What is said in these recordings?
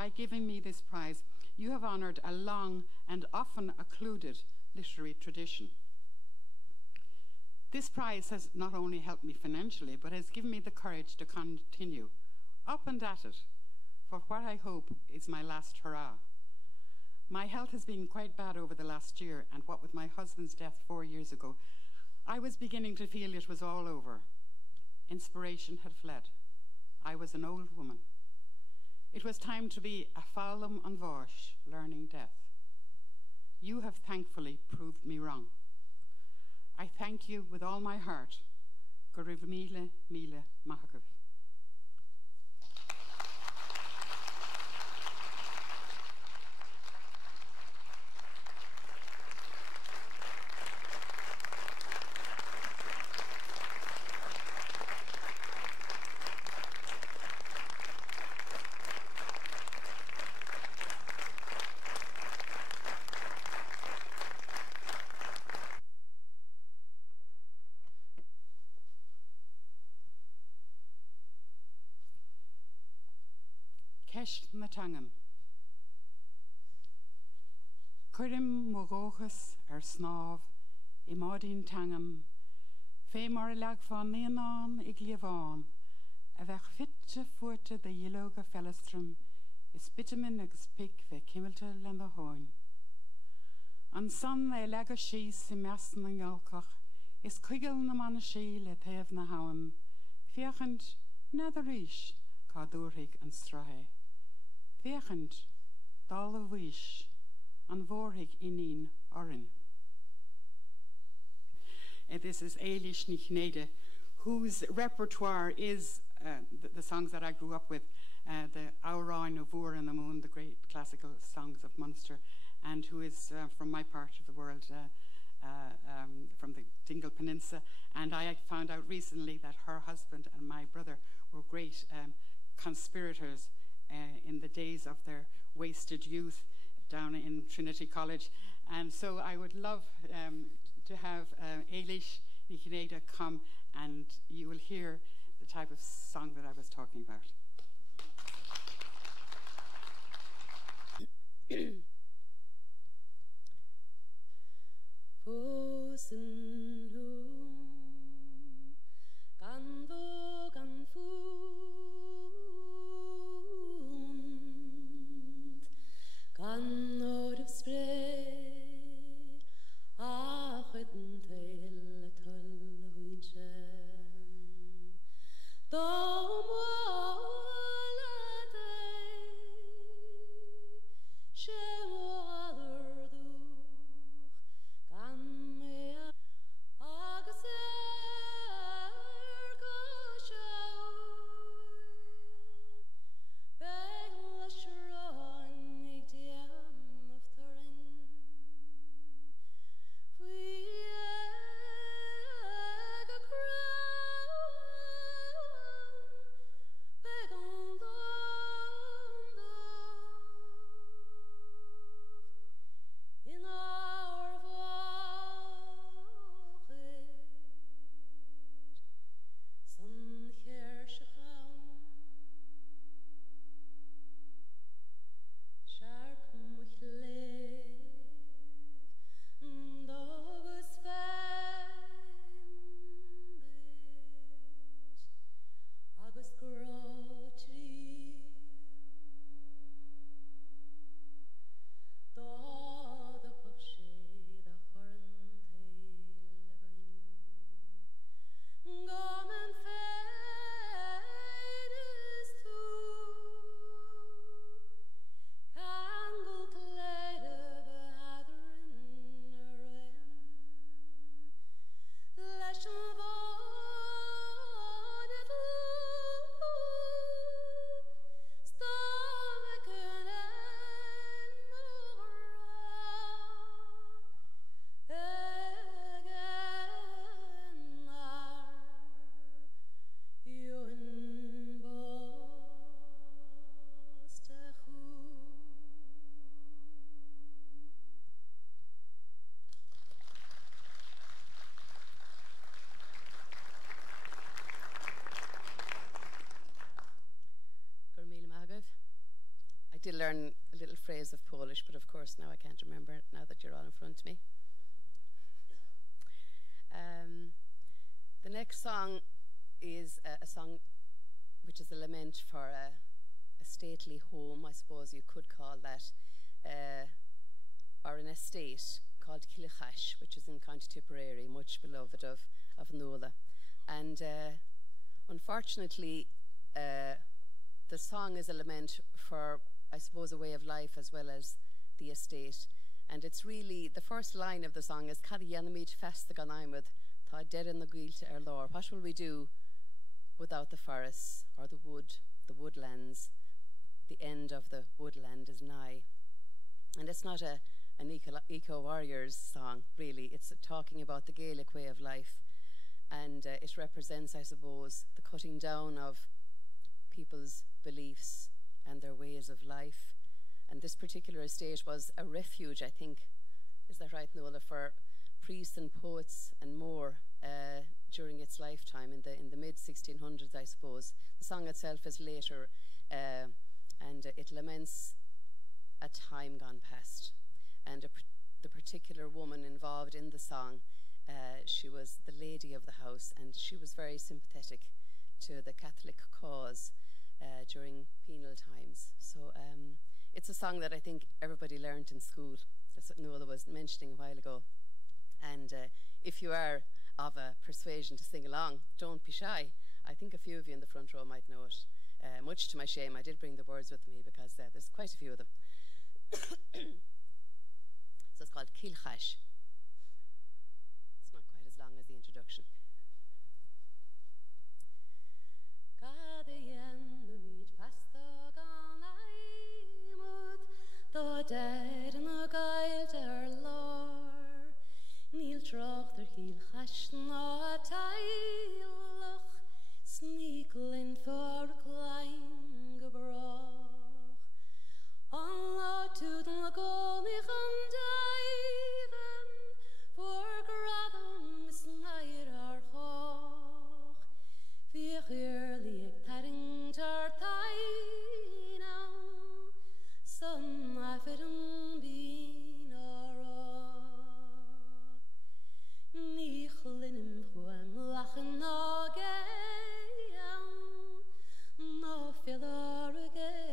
by giving me this prize, you have honoured a long and often occluded literary tradition. This prize has not only helped me financially, but has given me the courage to continue, up and at it, for what I hope is my last hurrah. My health has been quite bad over the last year, and what with my husband's death 4 years ago, I was beginning to feel it was all over. Inspiration had fled. I was an old woman. It was time to be a fálam an bháis, learning death. You have thankfully proved me wrong. I thank you with all my heart. Go raibh míle, míle maith agaibh. Ceist na Teangam. Cuirim mogóchas snáb I mádín teangam, fé mar leag fan níonán I gléamháin, a bheith fitte fuirte de dhíológa fellastrum, is bitamin agus pic bheith cimilte le na háin. An san leag a síos I meastan an ghealcach, is cuigeal na mana sí le taobh na haim, fiachant nad a ríis cá dúrthaigh an strathaigh. Fiachant dal a bhuis an bhórthaigh inín orin. This is Eilish Ní Chnéide, whose repertoire is the songs that I grew up with, the Áráin ó Bhuair an Moon, the great classical songs of Munster, and who is from my part of the world, from the Dingle Peninsula. And I found out recently that her husband and my brother were great conspirators in the days of their wasted youth down in Trinity College. And so I would love to have Eilish Ní Chnéide come, and you will hear the type of song that I was talking about. Fosen hu gan vo gan fund gan or of spray a chuten teil tull winchen do mo did learn a little phrase of Polish, but of course now I can't remember it now that you're all in front of me. The next song is a song which is a lament for a stately home, I suppose you could call that, or an estate called Kilchash, which is in County Tipperary, much beloved of Nuala. And unfortunately, the song is a lament for, I suppose, a way of life as well as the estate. And it's really, the first line of the song is Cadianamid festa gan aimud, Tá dead in the guilt our Lord. What will we do without the forests or the woodlands? The end of the woodland is nigh. And it's not an eco-warriors song, really. It's talking about the Gaelic way of life. And it represents, I suppose, the cutting down of people's beliefs and their ways of life. And this particular estate was a refuge, I think, is that right, Nuala, for priests and poets and more during its lifetime in the mid-1600s, I suppose. The song itself is later, and it laments a time gone past. And the particular woman involved in the song, she was the lady of the house, and she was very sympathetic to the Catholic cause during penal times. So it's a song that I think everybody learned in school. That's what Nuala was mentioning a while ago. And if you are of a persuasion to sing along, don't be shy. I think a few of you in the front row might know it. Much to my shame, I did bring the words with me because there's quite a few of them. So it's called Kilchash. It's not quite as long as the introduction. Tá dead in the guilt our Lord, Níl troch der Kilchash na tailach, Sneaklin for klein gebroch. Allah to the golnig and diven, for gradum is nair our hoch, Viech early taring tar Sun afternoon bean Nichlin wham lachen again, no filler again.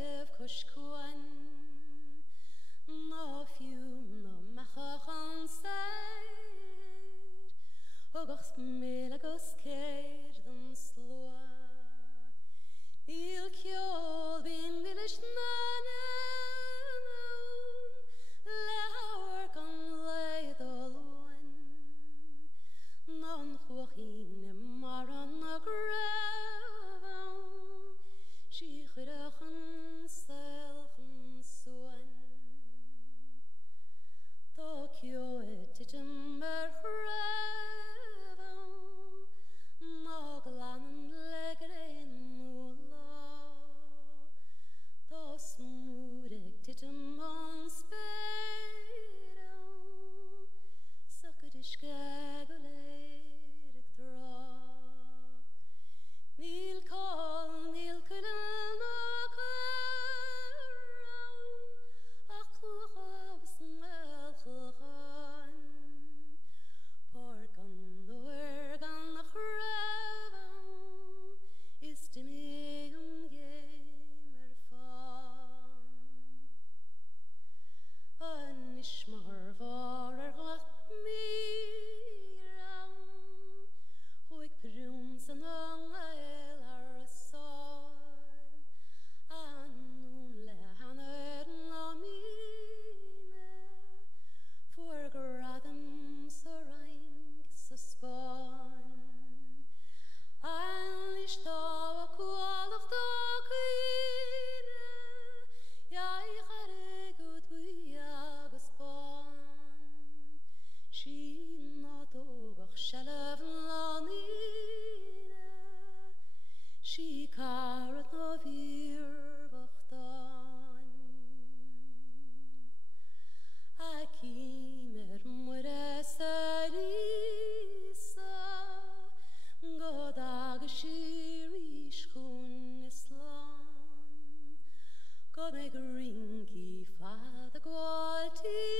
fa the gwalti